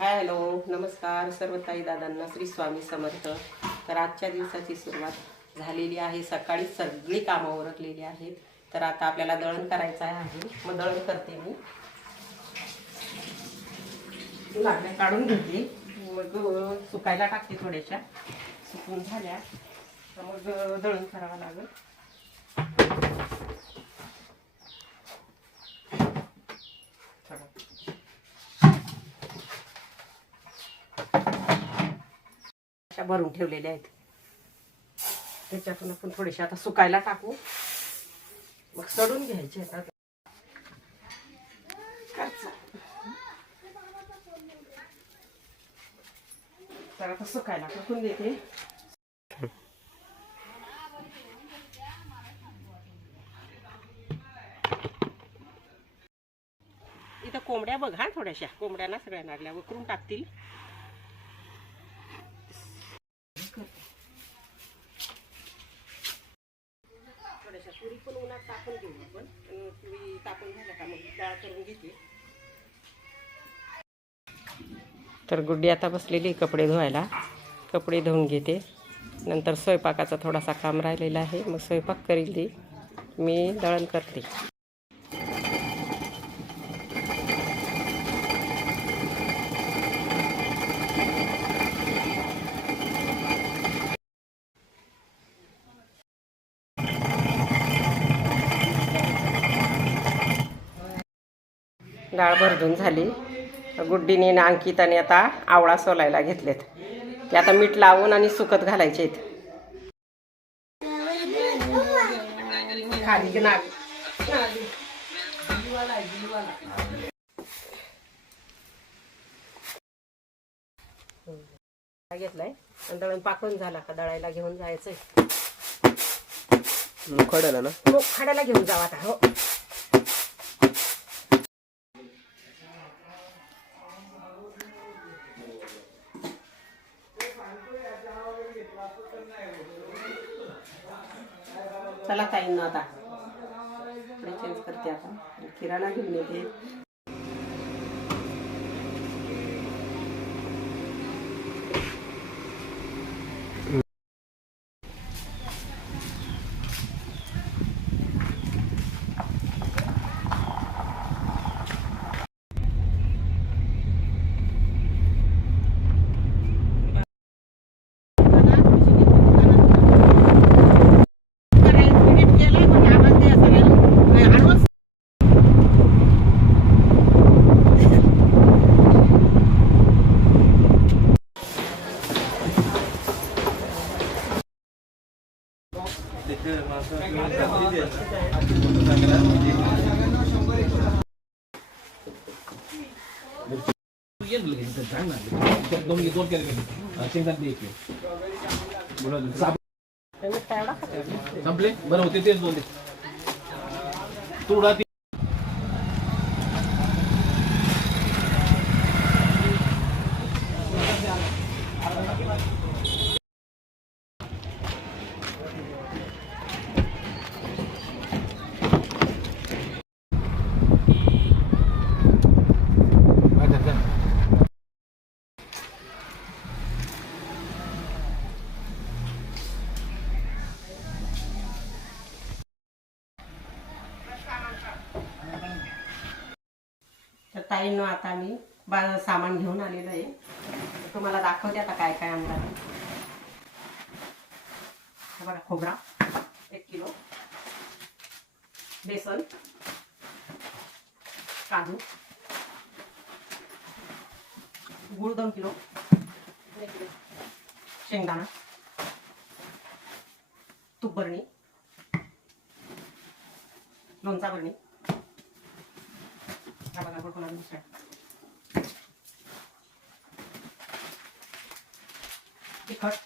Hi hello. नमस्कार सर्व ताई दादांना श्री स्वामी समर्थ. तर आजच्या दिवसाची सुरुवात झालेली आहे. सकाळी सगळी कामं ओरखलेली आहेत. तर आता आपल्याला दळण करायचं आहे. मग दळण करते मी. लागण्या काढून घेते. मग सुकायला टाकते थोड्याशा. सुकून झाल्या. तर मग दळण करावं लागेल. भरून ठेवलेल्या आहेत. त्याच्यातून आपण थोडेसे आता सुकायला टाकू. मग सडून घ्यायचे आता. तर आता सुकायला टाकून देते. इथं कोंबड्या बघा थोड्याशा. कोंबड्यांना सगळ्या नाडल्या वकरून टाकतील. टाकून का? मग डाळ करून घेते. तर गुड्डी आता बसलेली कपडे धुवायला. कपडे धुवून घेते. नंतर स्वयंपाकाचा थोडासा काम राहिलेला आहे. मग स्वयंपाक करील ती. मी दळण करते. डाळ भरजून झाली. गुड्डीने आणि अंकिताने आता आवळा सोलायला घेतलेत. ते आता मीठ लावून आणि सुकत घालायचे आहेत खाली नाग घेतलाय? आणि दळण पाकून झाला का? दळायला घेऊन जायचंय. मुखडाला ना? हो खाड्याला घेऊन जावा आता. हो. करते आता. किराणा घेऊन येते. संपले? बरं होते तेच बोलले. तुडा ताईंनो आता मी बा सामान घेऊन आलेलं आहे. तुम्हाला दाखवते आता काय काय आणलं बघा खोबरा एक किलो. बेसन काजू. गुळ दोन किलो. शेंगदाणा. तुपबरणी लोणचा बरणी Çabalabur kullanmışlar. Dikkat.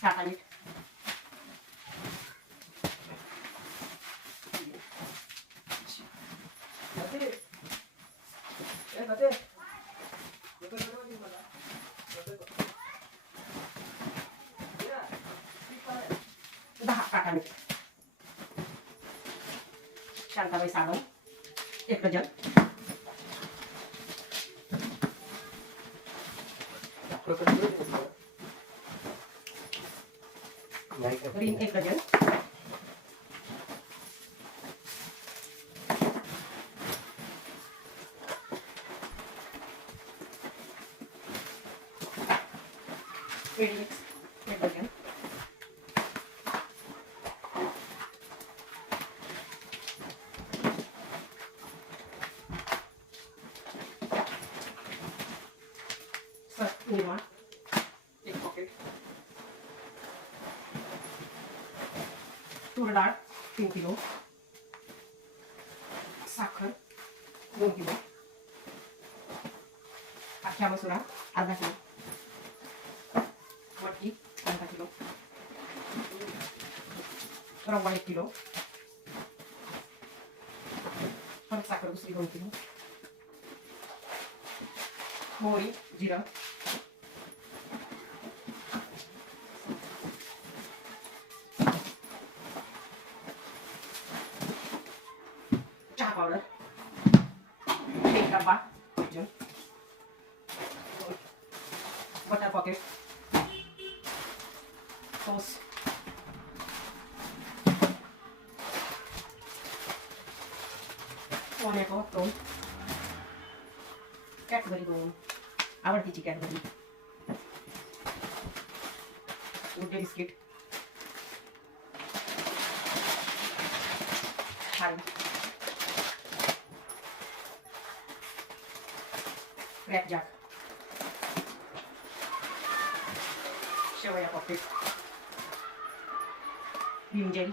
Sakalit. Daha kakalım. Siyang tamay salong. Ek na. Green ek na. Green एक एक एक पॉकेट तूर डाळ तीन किलो. साखर दोन किलो. अख्ख्या मसुरा अर्धा किलो. मटकी अर्धा किलो. रवा एक किलो. परत साखर दुसरी दोन किलो. খই জিরা চা পাউডার বা butter pocket sauce one apple tomato दोन कॅटबरी दोन आवडतीची कॅटबरी गुड्डे बिस्किट. खारी क्रॅक जॅक शेवया पॉकेट भीम जेल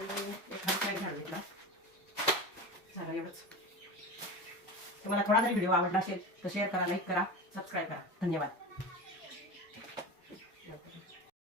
एक झालं एवढंच. तुम्हाला थोडा जरी व्हिडिओ आवडला असेल तर शेअर करा लाईक करा सबस्क्राईब करा. धन्यवाद.